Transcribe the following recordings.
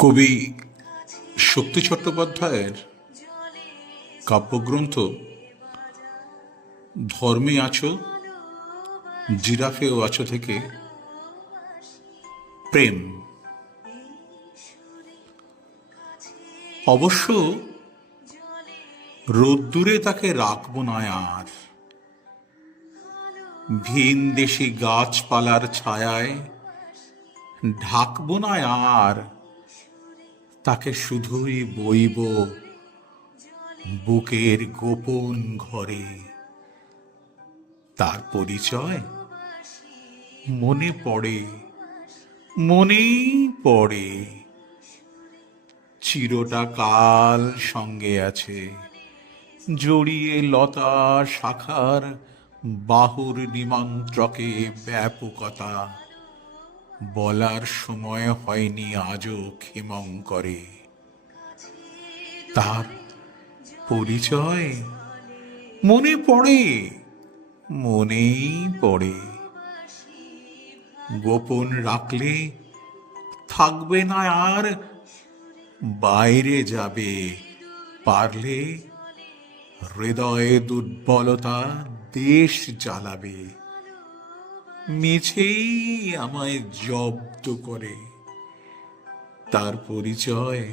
কবি শক্তি চট্টোপাধ্যায়ের কাব্যগ্রন্থ ধর্মে আছো জিরাফেও আছো থেকে প্রেম। অবশ্য রোদ্দুরে তাকে রাখবো না আর, ভিন দেশি গাছপালার ছায়ায় ঢাকবো না আর, তাকে শুধুই বইব বুকের গোপন ঘরে। তার পরিচয় মনে পড়ে, মনেই পড়ে, চিরটা কাল সঙ্গে আছে, জড়িয়ে লতা শাখার বাহুর নিমন্ত্রকে ব্যাপকতা, বলার সময় হয়নি আজও ক্ষেমঙ্করে। তার পরিচয় মনে পড়ে, মনেই পড়ে, গোপন রাখলে থাকবে না আর, বাইরে যাবে পারলে হৃদয়ে দুর্বলতা দেশ জ্বালাবে, মিছেই আমায় জব্দ করে। তার পরিচয়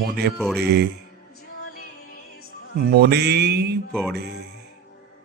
মনে পড়ে, মনেই পড়ে।